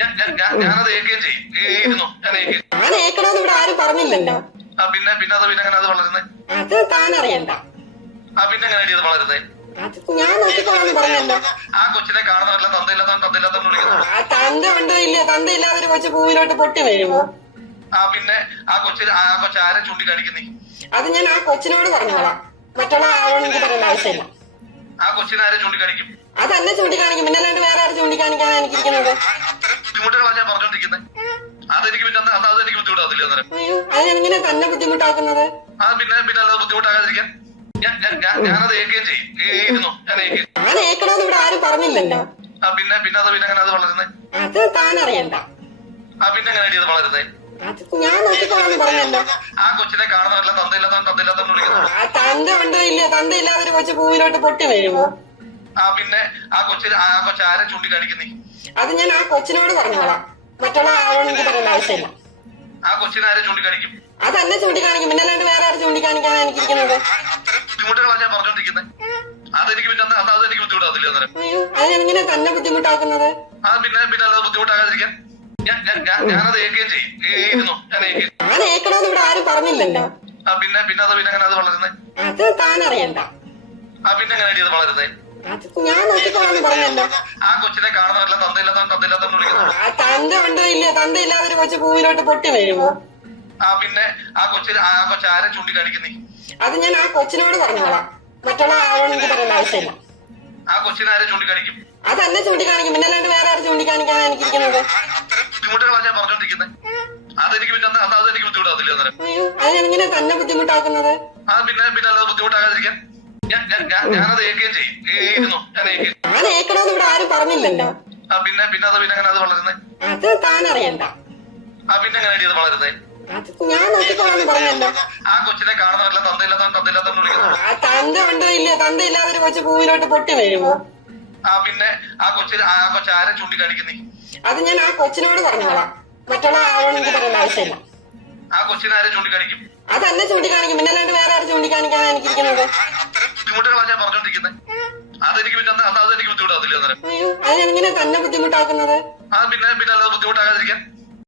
ഞാനത് ഏൽക്കുകയും ചെയ്യും. ഞാൻ ഏക്കണമെന്ന് ഇവിടെ ആരും പറഞ്ഞില്ലല്ലോ. പിന്നെ പിന്നെ അത് പിന്നെ അങ്ങനെ അത് വളരുന്നേ? അത് താൻ അറിയണ്ട. പിന്നെ എങ്ങനെ അത് വളരുന്നേ? അത് ഞാൻ നോക്കിക്കോളാന്ന് പറഞ്ഞല്ലോ. ആ കൊച്ചിനെ കാണുന്നവരെല്ലാം തന്തയില്ലാത്തവൻ വിളിക്കുന്നു. തന്ത ഉണ്ടോ ഇല്ലയോ? തന്ത ഇല്ലാതൊരു കൊച്ചു പൂവിലോട്ട് പൊട്ടി വീഴുമോ? പിന്നെ ആ കൊച്ചാരെ ചൂണ്ടിക്കാണിക്കുന്നേ? അത് ഞാൻ ആ കൊച്ചിനോട് പറഞ്ഞോളാം. മറ്റുള്ള ആളോട് എനിക്ക് പറയേണ്ട ആവശ്യമില്ല. ആ കൊച്ചിനെ ആരെ ചൂണ്ടിക്കാണിക്കും? അതന്നെ ചൂണ്ടിക്കാണിക്കും. പിന്നെ അല്ലാണ്ട് വേറെ ആരും ചൂണ്ടിക്കാണിക്കാനാണ് എനിക്കിരിക്കുന്നത്. അത്തരം ബുദ്ധിമുട്ടുകളാണ് ഞാൻ പറഞ്ഞോണ്ടിരിക്കുന്നത്. അതെനിക്ക് ബുദ്ധിമുട്ടാകത്തില്ല. അയ്യോ, അതിനെങ്ങനെ തന്നെ ബുദ്ധിമുട്ടാക്കുന്നത്? പിന്നെ പിന്നെ അല്ലാതെ ബുദ്ധിമുട്ടാകാതിരിക്കാൻ ഞാനത് ഏൽക്കുകയും ചെയ്യും. ഞാൻ ഏക്കണമെന്ന് ഇവിടെ ആരും പറഞ്ഞില്ലല്ലോ. പിന്നെ പിന്നെ അത് പിന്നെ അങ്ങനെ അത് വളരുന്നേ? അത് താൻ അറിയണ്ട. പിന്നെ എങ്ങനെ അത് വളരുന്നേ? അത് ഞാൻ നോക്കിക്കോളാന്ന് പറഞ്ഞല്ലോ. ആ കൊച്ചിനെ കാണുന്നവരെല്ലാം തന്തയില്ലാത്തവൻ വിളിക്കുന്നു. തന്ത ഉണ്ടോ ഇല്ലയോ? തന്ത ഇല്ലാതൊരു കൊച്ചു പൂവിലോട്ട് പൊട്ടി വീഴുമോ? പിന്നെ ആ കൊച്ചാരെ ചൂണ്ടിക്കാണിക്കുന്നേ? അത് ഞാൻ ആ കൊച്ചിനോട് പറഞ്ഞോളാം. മറ്റുള്ള ആളോട് എനിക്ക് പറയേണ്ട ആവശ്യമില്ല. ആ കൊച്ചിനെ ആരെ ചൂണ്ടിക്കാണിക്കും? അതന്നെ ചൂണ്ടിക്കാണിക്കും. പിന്നെ അല്ലാണ്ട് വേറെ ആരും ചൂണ്ടിക്കാണിക്കാനാണ് എനിക്കിരിക്കുന്നത്. അത്തരം ബുദ്ധിമുട്ടുകളാണ് ഞാൻ പറഞ്ഞോണ്ടിരിക്കുന്നത്. അതെനിക്ക് ബുദ്ധിമുട്ടാകത്തില്ല. അയ്യോ, അതിനെങ്ങനെ തന്നെ ബുദ്ധിമുട്ടാക്കുന്നത്? പിന്നെ പിന്നെ അല്ലാതെ ബുദ്ധിമുട്ടാകാതിരിക്കാൻ ഞാനത് ഏൽക്കുകയും ചെയ്യും. ഞാൻ ഏക്കണമെന്ന് ഇവിടെ ആരും പറഞ്ഞില്ലല്ലോ. പിന്നെ പിന്നെ അത് പിന്നെ അങ്ങനെ അത് വളരുന്നേ? അത് താൻ അറിയണ്ട. പിന്നെ എങ്ങനെ അത് വളരുന്നേ? അത് ഞാൻ നോക്കിക്കോളാന്ന് പറഞ്ഞല്ലോ. ആ കൊച്ചിനെ കാണുന്നവരെല്ലാം തന്തയില്ലാത്തവൻ വിളിക്കുന്നു. തന്ത ഉണ്ടോ ഇല്ലയോ? തന്ത ഇല്ലാതൊരു കൊച്ചു പൂവിലോട്ട് പൊട്ടി വീഴുമോ? പിന്നെ ആ കൊച്ചാരെ ചൂണ്ടിക്കാണിക്കുന്നേ? അത് ഞാൻ ആ കൊച്ചിനോട് പറഞ്ഞോളാം. മറ്റുള്ള ആളോട് എനിക്ക് പറയേണ്ട ആവശ്യമില്ല. ആ കൊച്ചിനെ ആരെ ചൂണ്ടിക്കാണിക്കും? അതന്നെ ചൂണ്ടിക്കാണിക്കും. പിന്നെ അല്ലാണ്ട് വേറെ ആരും ചൂണ്ടിക്കാണിക്കാനാണ് എനിക്കിരിക്കുന്നത്. അത്തരം ബുദ്ധിമുട്ടുകളാണ് ഞാൻ പറഞ്ഞോണ്ടിരിക്കുന്നത്. അതെനിക്ക് ബുദ്ധിമുട്ടാകത്തില്ല. അയ്യോ, അതിനെങ്ങനെ തന്നെ ബുദ്ധിമുട്ടാക്കുന്നത്? പിന്നെ പിന്നെ അല്ലാതെ ബുദ്ധിമുട്ടാകാതിരിക്കാൻ ഞാനത് ഏൽക്കുകയും ചെയ്യും. ഞാൻ ഏക്കണമെന്ന് ഇവിടെ ആരും പറഞ്ഞില്ലല്ലോ. പിന്നെ പിന്നെ അത് പിന്നെ അങ്ങനെ അത് വളരുന്നേ? അത് താൻ അറിയണ്ട. പിന്നെ എങ്ങനെ അത് വളരുന്നേ? അത് ഞാൻ നോക്കിക്കോളാന്ന് പറഞ്ഞല്ലോ. ആ കൊച്ചിനെ കാണുന്നവരെല്ലാം തന്തയില്ലാത്തവൻ വിളിക്കുന്നു. തന്ത ഉണ്ടോ ഇല്ലയോ? തന്ത ഇല്ലാതൊരു കൊച്ചു പൂവിലോട്ട് പൊട്ടി വീഴുമോ? പിന്നെ ആ കൊച്ചാരെ ചൂണ്ടിക്കാണിക്കുന്നേ? അത് ഞാൻ ആ കൊച്ചിനോട് പറഞ്ഞോളാം. മറ്റുള്ള ആളോട് എനിക്ക് പറയേണ്ട ആവശ്യമില്ല. ആ കൊച്ചിനെ ആരെ ചൂണ്ടിക്കാണിക്കും? അതന്നെ ചൂണ്ടിക്കാണിക്കും. പിന്നെ അല്ലാണ്ട് വേറെ ആരും ചൂണ്ടിക്കാണിക്കാനാണ് എനിക്കിരിക്കുന്നത്. അത്തരം ബുദ്ധിമുട്ടുകളാണ് ഞാൻ പറഞ്ഞോണ്ടിരിക്കുന്നത്. അതെനിക്ക് ബുദ്ധിമുട്ടാകത്തില്ല. അയ്യോ, അതിനെങ്ങനെ തന്നെ ബുദ്ധിമുട്ടാക്കുന്നത്? പിന്നെ പിന്നെ അല്ലാതെ ബുദ്ധിമുട്ടാകാതിരിക്കാൻ